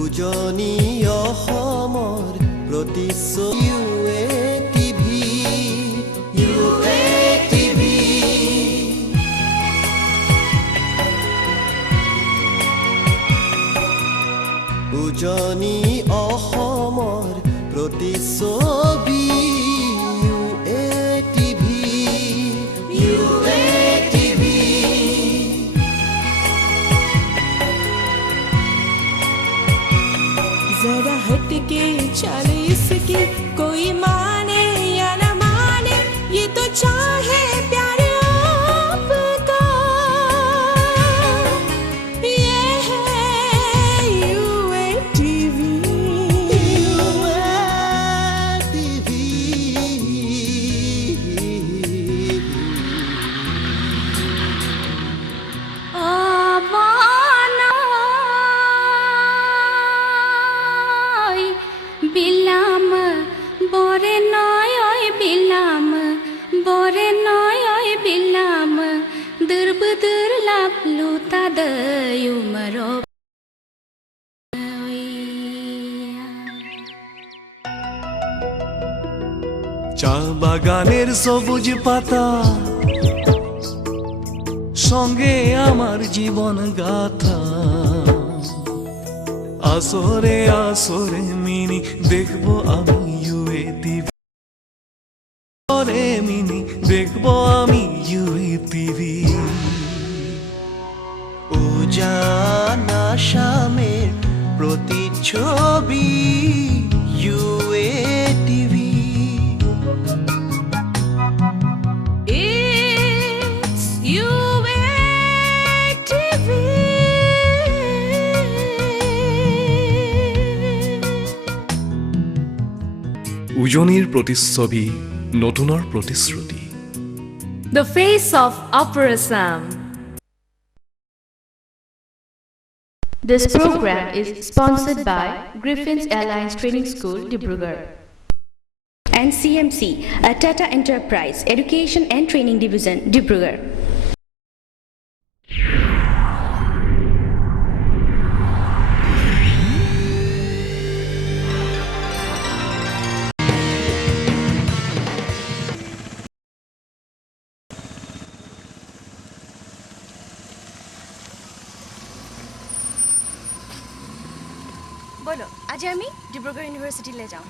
উজনি অসমৰ প্ৰতিচ্ছবি উজনি অসমৰ প্ৰতিচ্ছবি जरा हटके चल इसके कोई माने या न माने ये तो चाहे प्यार आपका ये है यूएटीवी বিলাম বরে নয় ওই বিলাম বরে নয় ওই বিলাম দুর্বদুর লাভলু তাদয়ুমর চা বাগানের সবুজ পাতা সঙ্গে আমার জীবন গাথা আসরে আসরে মিনি দেখবো আমি ইউএটিভি আসরে মিনি দেখবো আমি ইউএটিভি উজান আসামের প্রতিচ্ছবি ইউএটিভি It's UATV উজনিৰ প্ৰতিচ্ছবি নতুনৰ প্ৰতিশ্ৰুতি The face of Upper Assam. This program is sponsored by Griffin's Airlines Training School, Dibrugarh. and CMC, a Tata Enterprise Education and Training Division, Dibrugarh. বলো আজি আমি ডিব্ৰুগড় ইউনিভাৰ্চিটিলৈ যাওঁ।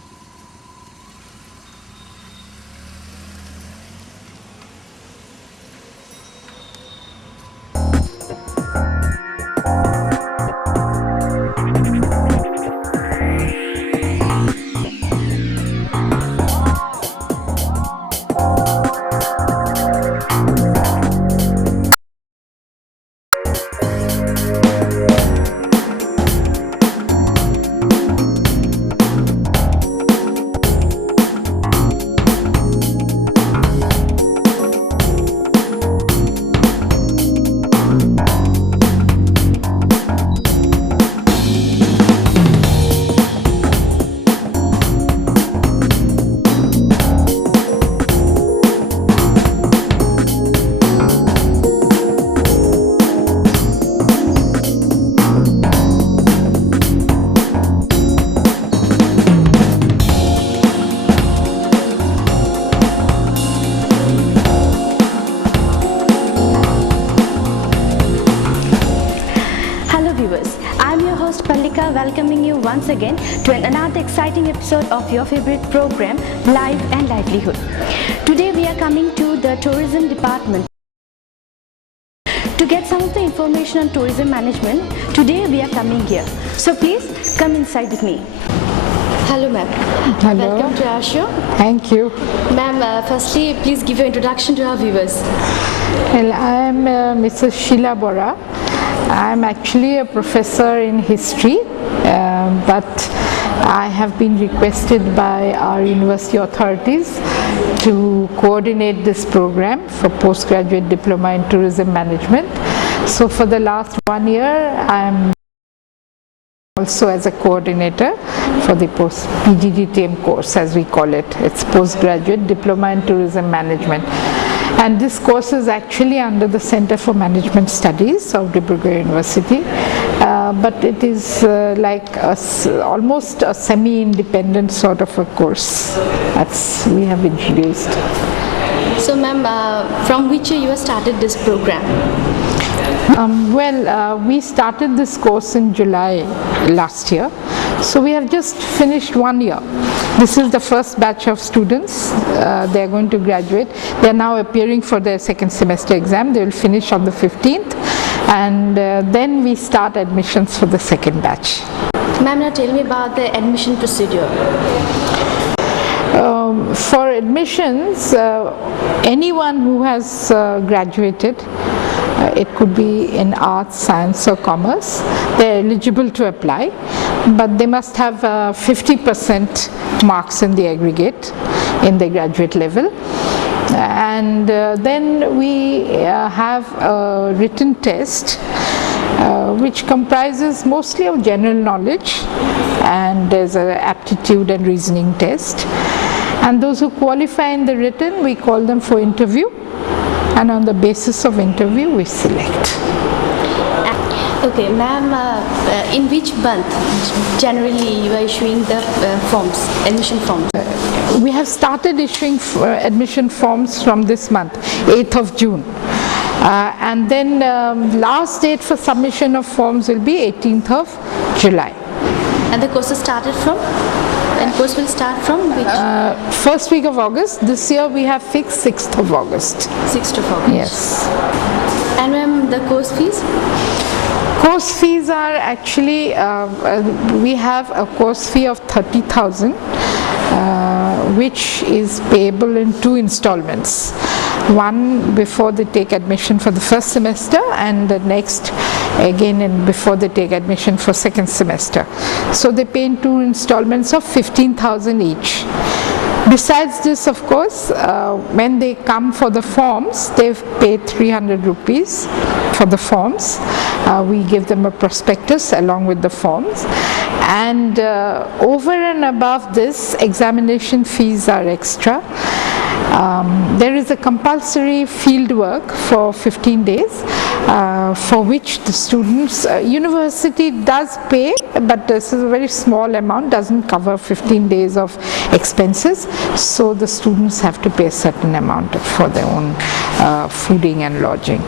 Welcoming you once again to another exciting episode of your favorite program, Life and Livelihood. Today we are coming to the tourism department to get some of the information on tourism management. Today we are coming here, so please come inside with me. Hello ma'am. Hello. Welcome to our show. Thank you. Ma'am, firstly please give your introduction to our viewers. Well, I am Mrs. Sheila Bora. I am actually a professor in history, but I have been requested by our university authorities to coordinate this program for postgraduate diploma in tourism management. So for the last 1 year, I am also as a coordinator for the PGDTM course, as we call it. It's postgraduate diploma in tourism management. And this course is actually under the Center for Management Studies of Dibrugarh University, but it is almost a semi-independent sort of a course that's we have introduced. So ma'am, from which year you have started this program? We started this course in July last year, so we have just finished 1 year. This is the first batch of students. They are going to graduate. They are now appearing for their second semester exam. They will finish on the 15th, and then we start admissions for the second batch. Ma'am, now tell me about the admission procedure. For admissions, anyone who has graduated, it could be in arts, science or commerce, they're eligible to apply, but they must have 50% marks in the aggregate in the graduate level. And then we have a written test which comprises mostly of general knowledge, and there's an aptitude and reasoning test. And those who qualify in the written, we call them for interview, and on the basis of interview we select. Okay, ma'am, in which month generally you are issuing the forms, admission forms? We have started issuing admission forms from this month, 8th of June. And then last date for submission of forms will be 18th of July. And the course is started from? And course will start from which? First week of August. This year we have fixed 6th of August. 6th of August. Yes. And ma'am, the course fees? Course fees are actually, we have a course fee of 30,000, which is payable in 2 installments. One before they take admission for the first semester, and the next again before they take admission for second semester. So they pay in 2 installments of 15,000 each. Besides this, of course, when they come for the forms, they've paid 300 rupees for the forms. We give them a prospectus along with the forms. And over and above this, examination fees are extra. There is a compulsory field work for 15 days for which the students, university does pay, but this is a very small amount, doesn't cover 15 days of expenses, so the students have to pay a certain amount for their own fooding and lodging.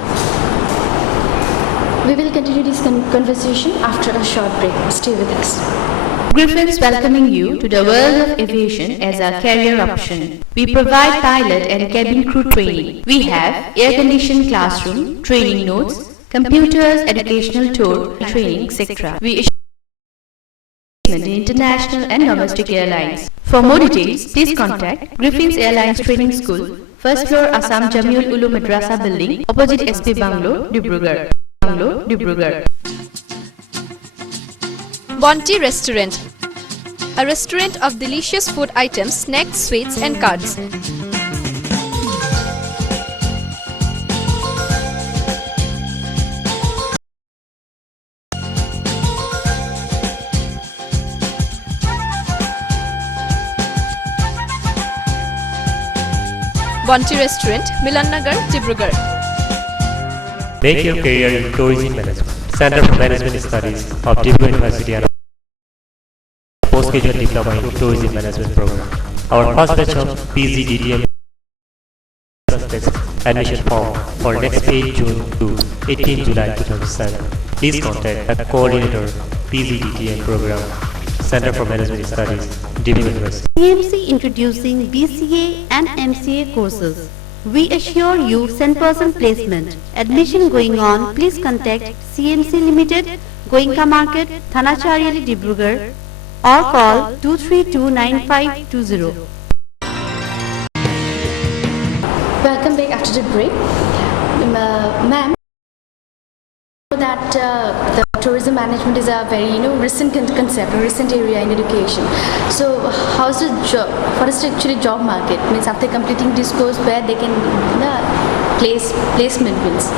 We will continue this conversation after a short break. Stay with us. Griffin's welcoming you to the world of aviation as a career option. We provide pilot and cabin crew training. We have air-conditioned classroom, training notes, computers, educational tour, training, etc. We issue in international and domestic airlines. For more details, please contact Griffin's Airlines Training School, first floor Assam Jamiul Ulu Madrasa building, opposite SP Bungalow, Dibrugarh. Bonti Restaurant, a restaurant of delicious food items, snacks, sweets and cards. Bonti Restaurant, Milan Nagar, Dibrugarh. Make your career in tourism management. Center for Management Studies of Dibrugarh University and Postgraduate Diploma in Tourism Management Program. Our first batch of PGDTM admission form for next 8 June to 18 July 2007. Please contact the coordinator, PGDTM Programme, Center for Management Studies, Dibrugarh University. CMC introducing BCA and MCA courses. We assure you 100% placement. Admission going on. Please contact CMC Limited, Goenka Market, Thanachariali, Dibrugarh, or call 2329520. Welcome back after the break. Ma'am, that the tourism management is a very recent concept, a recent area in education. So how's the job? What is the actually job market? Means after completing this course, where they can placement means.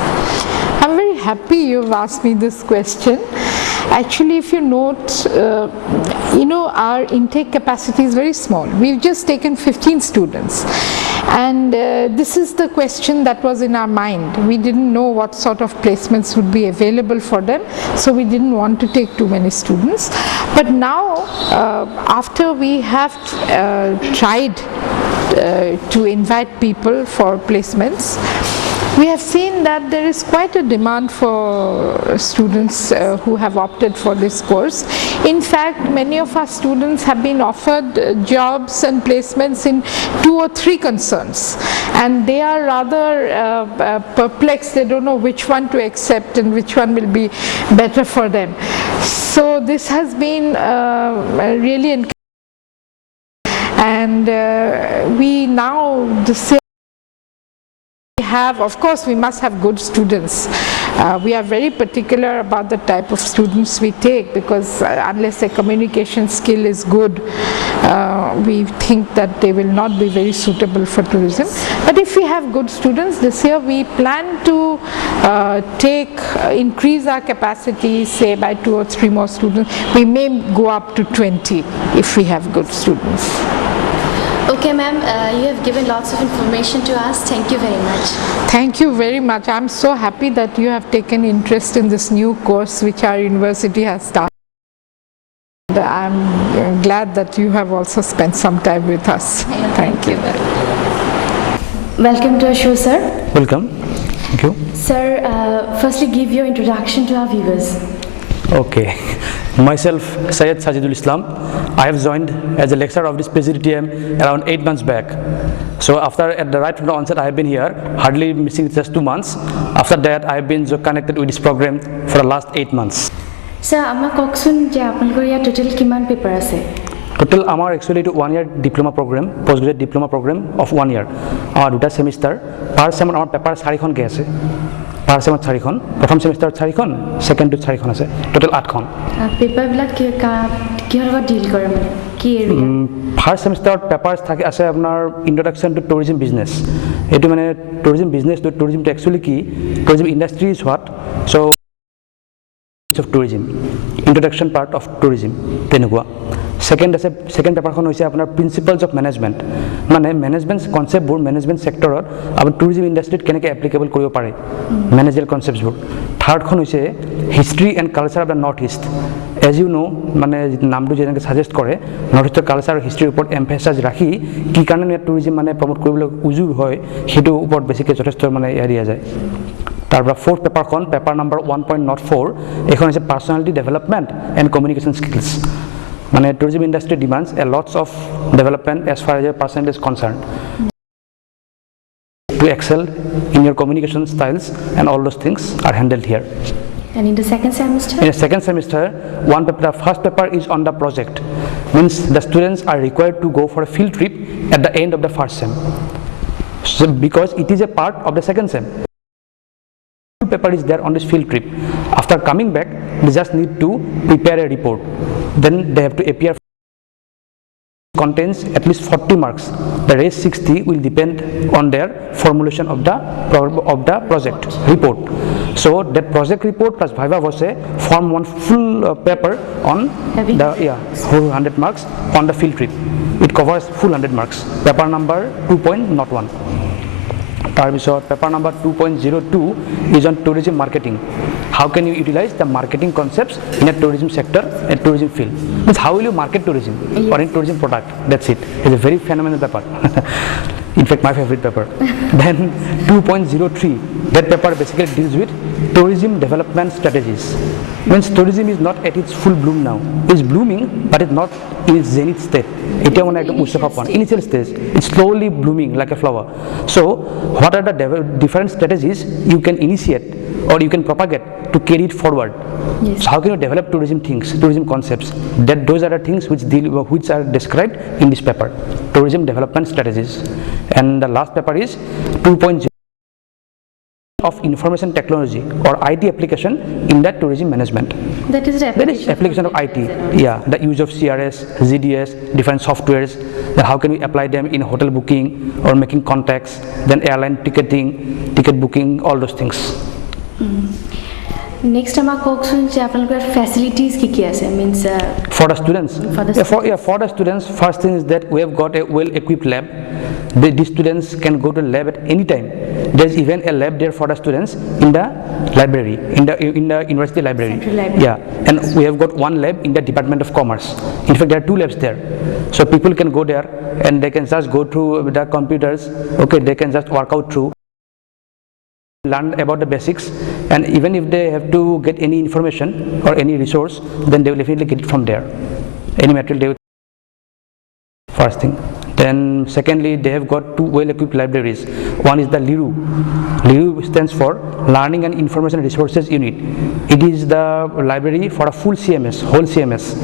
I'm very happy you've asked me this question. Actually, if you note, our intake capacity is very small. We've just taken 15 students. And this is the question that was in our mind. We didn't know what sort of placements would be available for them, so we didn't want to take too many students. But now, after we have tried to invite people for placements, we have seen that there is quite a demand for students who have opted for this course. In fact, many of our students have been offered jobs and placements in 2 or 3 concerns, and they are rather perplexed. They don't know which one to accept and which one will be better for them. So this has been really encouraging, and we now have, of course, we must have good students. We are very particular about the type of students we take, because unless their communication skill is good, we think that they will not be very suitable for tourism. But if we have good students, this year we plan to increase our capacity, say by 2 or 3 more students. We may go up to 20 if we have good students. Okay, ma'am, you have given lots of information to us. Thank you very much. Thank you very much. I'm so happy that you have taken interest in this new course which our university has started. I'm glad that you have also spent some time with us. Thank you. Welcome to our show, sir. Welcome. Thank you. Sir, firstly give your introduction to our viewers. Okay. Myself, Syed Sajidul Islam. I have joined as a lecturer of this PGDTM around 8 months back. So at the right from the onset, I have been here, hardly missing just 2 months. After that, I have been connected with this program for the last 8 months. Sir, amma koksun je apanlokor ya total kiman paper ase? Total amar actually to 1 year diploma program, postgraduate diploma program of 1 year. Our 2 semester, per sem our paper 4 khon ke ase. Per sem 4 khon, prothom semester 4 khon, second to 4 khon ase. Total 8 khon. Paper bilak ki hor deal kore mane? Ki area? First semester papers thake ase apnar introduction to tourism business. Etu mane tourism business to tourism to actually ki tourism industry is what? So of tourism, introduction part of tourism tenugua. Second paper khon hoise apnar principles of management, mane management concept bor management sector apnar tourism industry keneke applicable koribo pare, managerial concepts bor. Third khon hoise history and culture of the northeast. As you know, mane namdu jenake suggest kore northeast culture and history report emphasis rakhi ki karone tourism mane promote koribole ujur hoy hetu upor basically jotheshto mane area jay. Tarpor fourth paper khon paper number 1.04 ekhon hoise personality development and communication skills. Mane tourism industry demands a lots of development as far as your person is concerned. To excel in your communication styles and all those things are handled here. And in the second semester? In the second semester, one paper, the first paper is on the project. Means the students are required to go for a field trip at the end of the first sem. So because it is a part of the second sem. Paper is there on this field trip. After coming back, they just need to prepare a report. Then they have to appear. Contains at least 40 marks. The rest 60 will depend on their formulation of the project report. So that project report plus viva was form one full paper on the whole 100 marks on the field trip. It covers full 100 marks. Paper number 2.01. Paper number 2.02 is on tourism marketing. How can you utilize the marketing concepts in a tourism sector and tourism field? Means how will you market tourism or in tourism product? That's it. It's a very phenomenal paper. In fact, my favorite paper. Then 2.03, that paper basically deals with tourism development strategies. Means tourism is not at its full bloom now. It's blooming, but it's not in its zenith state. Initial stage, it's slowly blooming like a flower. So, what are the different strategies you can initiate or you can propagate to carry it forward? Yes. So, how can you develop tourism things, tourism concepts? Those are the things which are described in this paper, tourism development strategies. And the last paper is 2.0. of information technology or IT application in that tourism management. That is the That is application of IT. Yeah, the use of CRS, GDS, different softwares. Then how can we apply them in hotel booking or making contacts? Then airline ticketing, ticket booking, all those things. Next time facilities means for the students. For the students, first thing is that we have got a well-equipped lab. These students can go to the lab at any time. There is even a lab there for the students in the library, in the university library. Central library. Yeah, and we have got one lab in the Department of Commerce. In fact, there are 2 labs there, so people can go there and they can just go through the computers. Okay, they can just work out through, learn about the basics, and even if they have to get any information or any resource, then they will definitely get it from there. Any material they will. First thing. Then secondly, they have got 2 well-equipped libraries. One is the LIRU. LIRU stands for Learning and Information Resources Unit. It is the library for a full CMS, whole CMS.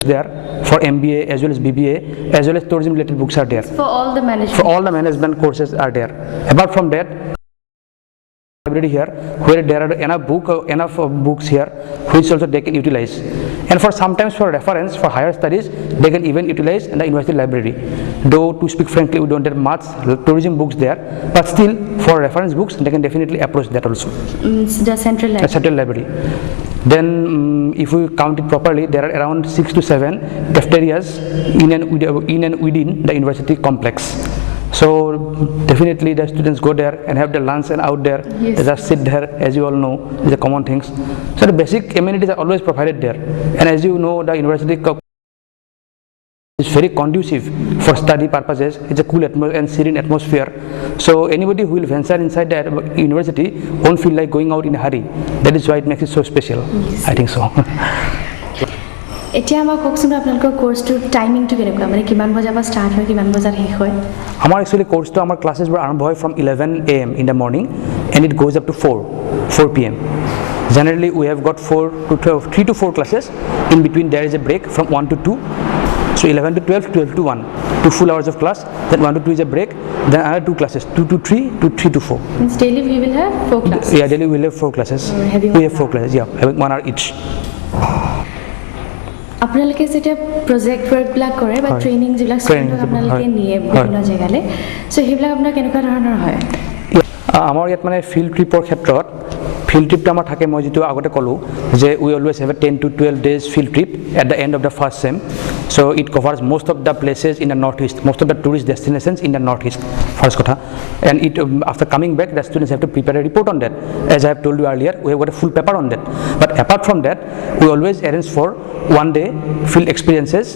There for MBA as well as BBA as well as tourism related books are there. for all the management. For all the management courses are there. Apart from that, library here where there are enough books here which also they can utilize, and for sometimes for reference for higher studies they can even utilize in the university library. Though to speak frankly, we don't have much tourism books there, but still for reference books they can definitely approach that also. The central library. The central library. Then if we count it properly, there are around 6 to 7 cafeterias in and within the university complex. So definitely the students go there and have their lunch, and out there they just sit there, as you all know, these are common things. So the basic amenities are always provided there, and as you know, the university is very conducive for study purposes. It's a cool and serene atmosphere. So anybody who will venture inside the university won't feel like going out in a hurry. That is why it makes it so special. I think so. এতিয়া আমাক কওকচোন আপোনালোকৰ কোৰ্সটোৰ টাইমিংটো কেনেকুৱা, মানে কিমান বজাৰ পৰা start হয়, কিমান বজাত শেষ হয়? আমাৰ একচুয়ালি কোৰ্সটো আমাৰ ক্লাছেছবোৰ আৰম্ভ হয় from 11 AM in the morning and it goes up to 4 PM. Generally we have got 3 to 4 classes. In between there is a break from 1 to 2. So 11 to 12, 12 to 1, 2 full hours of class. Then 1 to 2 is a break. Then another 2 classes, 2 to 3 to 3 to 4. Means daily we will have 4 classes. Yeah, daily we will have 4 classes. We have 4 classes. Yeah, having 1 hour each. আপোনালোকে যেতিয়া project ওয়াৰ্কবিলাক কৰে বা training যিবিলাক ষ্টুডেণ্টক আপোনালোকে নিয়ে বিভিন্ন জেগালৈ, so সেইবিলাক আপোনাৰ কেনেকুৱা ধৰণৰ হয়? আমাৰ ইয়াত মানে ফিল্ড ট্ৰিপৰ ক্ষেত্ৰত ফিল্ড ট্ৰিপটো আমাৰ থাকে, মই যিটো আগতে ক'লোঁ যে we always have a 10 to 12 days field trip at the end of the first sem. So it covers most of the places in the northeast, most of the tourist destinations in the northeast, first kotha. And it after coming back, the students have to prepare a report on that. As I have told you earlier, we have got a full paper on that. But apart from that, we always arrange for 1 day field experiences,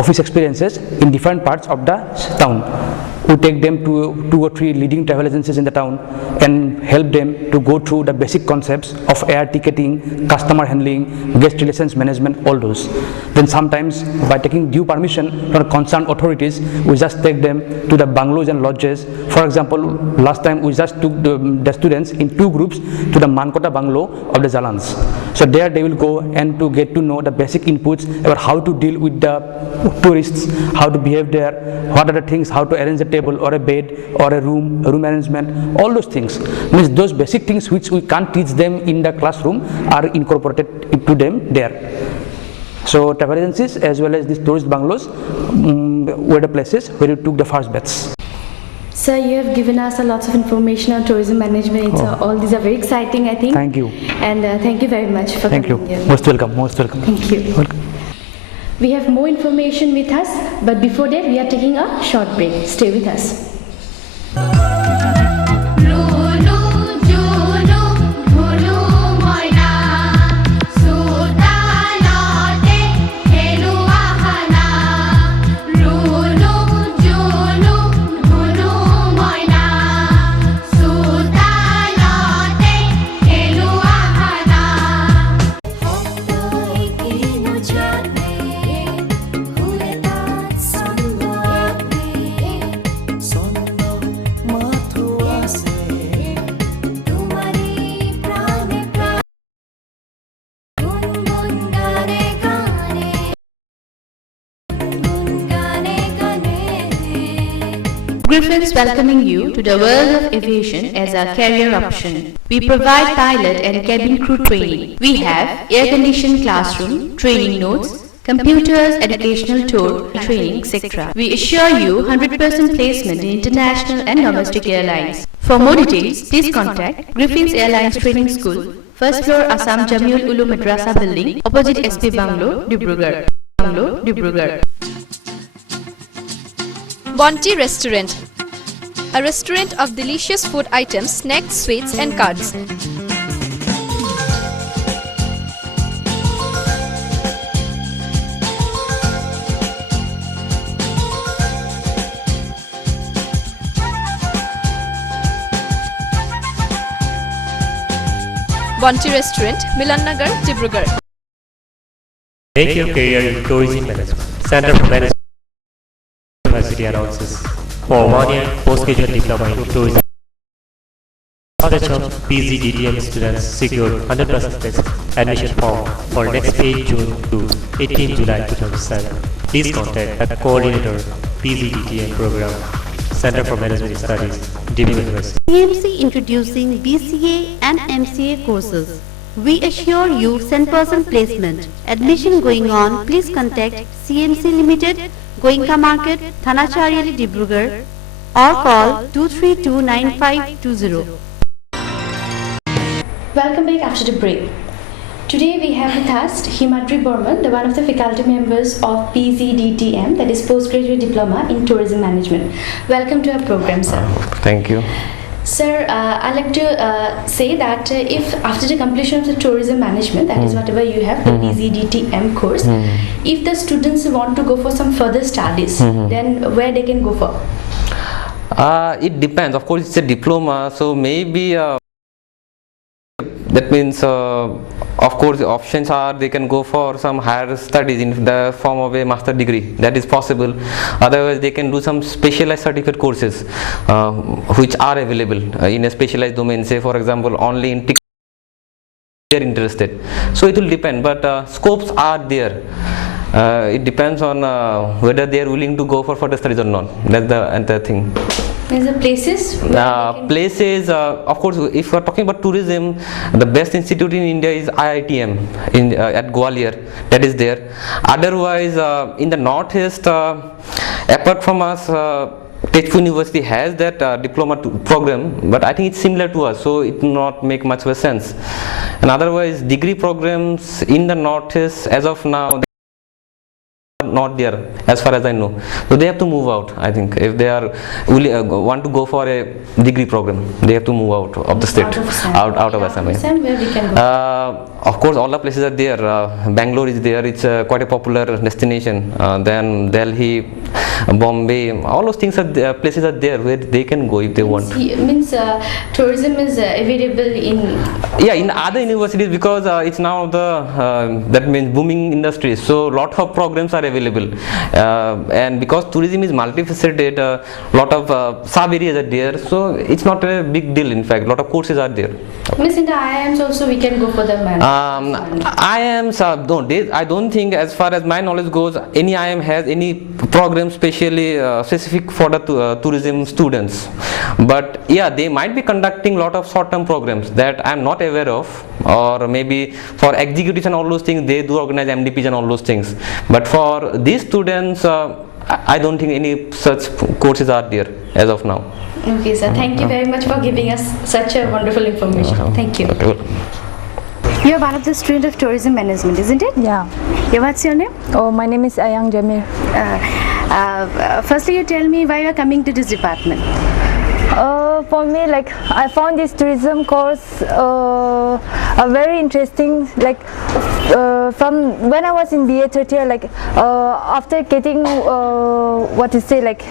office experiences in different parts of the town. We take them to 2 or 3 leading travel agencies in the town and help them to go through the basic concepts of air ticketing, customer handling, guest relations management, all those. Then sometimes by taking due permission from concerned authorities, we just take them to the bungalows and lodges. For example, last time we just took the students in 2 groups to the Mankota bungalow of the Jalans. So there they will go and to get to know the basic inputs about how to deal with the tourists, how to behave there, what are the things, how to arrange a table or a bed or a room arrangement, all those things. Means those basic things which we can't teach them in the classroom are incorporated into them there. So travel agencies as well as these tourist bungalows were the places where we took the first bets. Sir, you have given us a lot of information on tourism management. So all these are very exciting, I think. Thank you. And thank you very much for Thank you. coming here. Most welcome. Most welcome. Thank you. Welcome. We have more information with us, but before that we are taking a short break. Stay with us. my Griffin's welcoming you to the world of aviation as a career option. We provide pilot and cabin crew training. We have air-conditioned classroom, training notes, computers, educational tour, training, etc. We assure you 100% placement in international and domestic airlines. For more details, please contact Griffin's Airlines Training School, first floor Assam Jamul Ulu Madrasa building, opposite SP Banglo, Dibrugarh. Bonti Restaurant, a restaurant of delicious food items, snacks, sweets and cards. Bonti Restaurant, Milannagar, Dibrugarh. Make your career in tourism management. Center for Management University announces for 1 year postgraduate diploma in tourism. College of PGDTM students secure 100% place admission form for next page June to 18 July 2007. Please contact the coordinator PGDTM Programme, Center for Management Studies, DB University. CMC introducing BCA and MCA courses. We assure you 100% placement. Admission going on. Please contact CMC Limited, Goenka Market, Thanachariali, Dibrugarh, or call 2329520. Welcome back after the break. Today we have with us Himadri Burman, the one of the faculty members of PGDTM, that is Postgraduate Diploma in Tourism Management. Welcome to our program, sir. Thank you. Sir, I'd like to say that if after the completion of the tourism management, that is whatever you have, the PGDTM course, if the students want to go for some further studies, then where they can go for? It depends. Of course, it's a diploma, so maybe that means of course the options are they can go for some higher studies in the form of a master degree. That is possible. Otherwise they can do some specialized certificate courses which are available in a specialized domain, say for example only in they are interested. So it will depend, but scopes are there. It depends on whether they are willing to go for further studies or not. That's the entire thing. Is the places? Places, of course, if we are talking about tourism, the best institute in India is IITM at Gwalior. That is there. Otherwise, in the northeast, apart from us, Tejpur University has that diploma program, but I think it's similar to us, so it will not make much of a sense. And otherwise, degree programs in the northeast, as of now, not there as far as I know, so they have to move out. I think if they are want to go for a degree program, they have to move out of the state, out of Assam. Where we can go? Of course, all the places are there. Bangalore is there; it's quite a popular destination. Then Delhi, Bombay, all those things are there, places are there where they can go if they want. Means tourism is available in other universities, because it's now the that means booming industry. So lot of programs are available, and because tourism is multifaceted, lot of sub areas are there. So it's not a big deal. In fact, lot of courses are there. Means in the IIMs also we can go for the management. IIMs I don't think, as far as my knowledge goes, any IIM has any program specially specific for the tourism students. But yeah, they might be conducting lot of short-term programs that I'm not aware of, or maybe for executives and all those things they do organize MDPs and all those things. But for these students, I don't think any such courses are there as of now. Okay, sir. Thank you very much for giving us such a wonderful information. Thank you. You're one of the students of tourism management, isn't it? Yeah. What's your name? Oh, my name is Ayang Jamir. Firstly, you tell me why you are coming to this department. For me, like, I found this tourism course a very interesting, like, from when I was in BA third year, like, after getting what to say, like,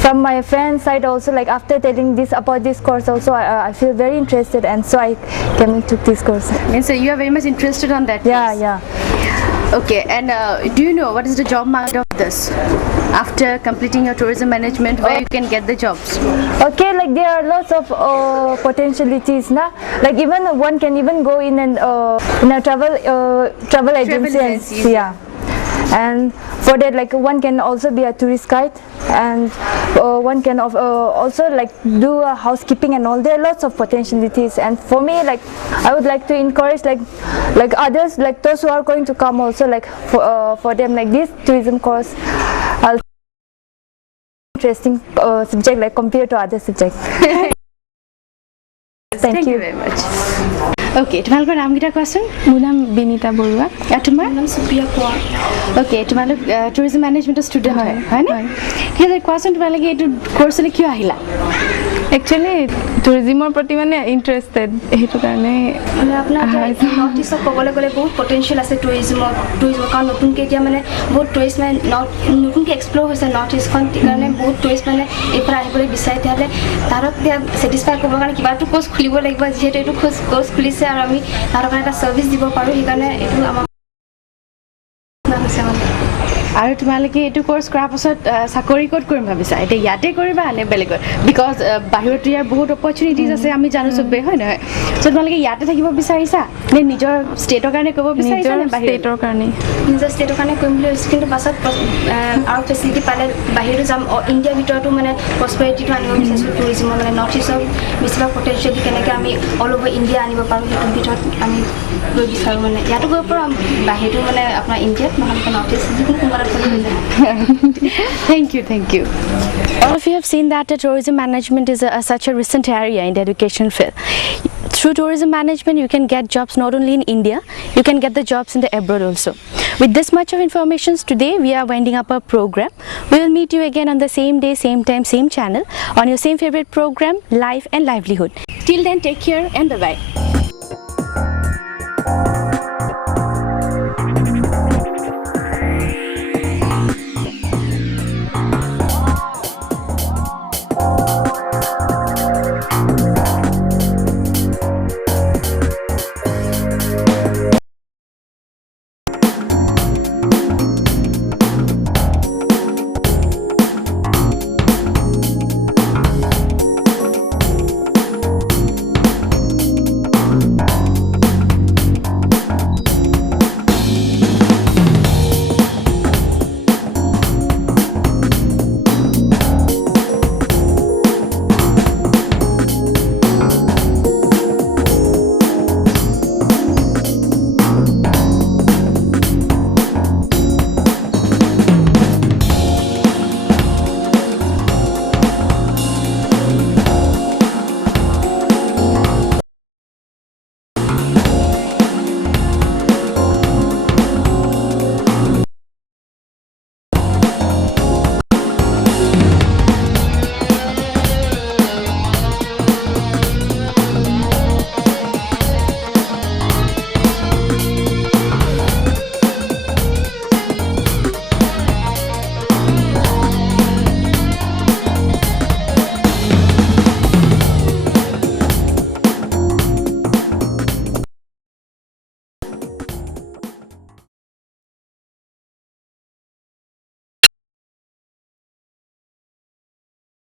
from my friend's side also, like, after telling this about this course also, I feel very interested, and so I came and took this course. And so you are very much interested on that? Yeah. Okay, and do you know what is the job market of this? After completing your tourism management, where you can get the jobs? Okay, like there are lots of potentialities, na? Like even one can even go in a travel agency. Agencies. Yeah. and for that like one can also be a tourist guide, and one can also like do a housekeeping and all. There are lots of potentialities, and for me like I would like to encourage like others, like those who are going to come also, like for them like this tourism course are interesting subject like compared to other subjects. Thank you very much. Okay, তোমালোকৰ নাম কিটা কোৱাচোন? মোৰ নাম বিনিতা বৰুৱা। আৰু তোমাৰ নাম সুপ্ৰিয়া কোৱা। Okay, তোমালোক টুৰিজম মেনেজমেন্টৰ ষ্টুডেন্ট হয় নে? ঠিক আছে, কোৱাচোন তোমালোকে এইটো কোৰ্ছলৈ কিয় আহিলা? একচুৱেলি টুৰিজমৰ প্ৰতি মানে ইণ্টাৰেষ্টেড, সেইটো কাৰণে মানে আপোনাৰ নৰ্থ ইষ্টত ক'বলৈ গ'লে বহুত পটেনচিয়েল আছে টুৰিজমৰ কাৰণ নতুনকৈ এতিয়া মানে বহুত টুৰিষ্ট মানে নতুনকৈ এক্সপ্ল'ৰ হৈছে নৰ্থ ইষ্টখন, সেইকাৰণে বহুত টুৰিষ্ট মানে এইফালে আহিবলৈ বিচাৰে। তেতিয়াহ'লে তাহাঁতক এতিয়া ছেটিছফাই কৰিবৰ কাৰণে কিবা এটা কোৰ্ছ খুলিব লাগিব, যিহেতু এইটো কোৰ্ছ খুলিছে আৰু আমি তাহাঁতৰ কাৰণে এটা ছাৰ্ভিচ দিব পাৰোঁ, সেইকাৰণে এইটো আমাৰ হৈছে মানে। আৰু তোমালোকে এইটো কোৰ্ছ কৰাৰ পাছত চাকৰি ক'ত কৰিম ভাবিছা? এতিয়া ইয়াতে কৰিবা নে বেলেগত? বিকজ বাহিৰতো ইয়াৰ বহুত অপৰচুনিটিজ আছে, আমি জানো চবেই, হয় নহয়? চ' তোমালোকে ইয়াতে থাকিব বিচাৰিছা নে নিজৰ ষ্টেটৰ কাৰণে কৰিব বিচাৰিছা নে ষ্টেটৰ কাৰণে? নিজৰ ষ্টেটৰ কাৰণে কৰিম বুলি ভাবিছোঁ, কিন্তু পাছত আৰু ফেচিলিটি পালে বাহিৰতো যাম। ইণ্ডিয়াৰ ভিতৰতো মানে প্ৰস্পেৰিটিটো আনিব বিচাৰিছোঁ টুৰিজমৰ, মানে নৰ্থ ইষ্টৰ বেছিভাগ পটেনচিয়েলি কেনেকৈ আমি অল অভাৰ ইণ্ডিয়া আনিব পাৰোঁ সেইটোৰ ভিতৰত আমি গৈ বিচাৰোঁ। মানে ইয়াতো গৈ পাৰোঁ, বাহিৰতো মানে আপোনাৰ ইণ্ডিয়াত নহ'লে নৰ্থ ইষ্ট যিকোনো কোনোবা Thank you. All of you have seen that tourism management is such a recent area in the education field. Through tourism management, you can get jobs not only in India, you can get the jobs in the abroad also. With this much of information today, we are winding up our program. We will meet you again on the same day, same time, same channel on your same favorite program, Life and Livelihood. Till then, take care and bye-bye.